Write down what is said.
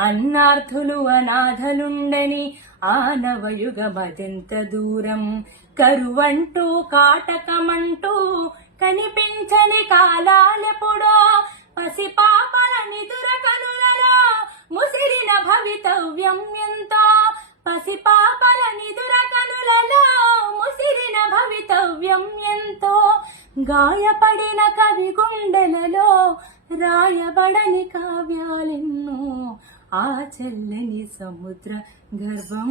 అన్నార్థులు అనాథలుండని ఆనవయుగమదెంత దూరం? కరువంటూ కాటకమంటూ కనిపించని కాలాలెప్పుడో? పసిపాపల నిదుర కనులలో ముసిరిన భవితవ్యం ఎంతో? పసిపాపల నిదుర కనులలో ముసిరిన భవితవ్యం ఎంతో? గాయపడిన కవి గుండెలలో రాయబడని కావ్యాల ఆ చెల్లని సముద్ర గర్భం.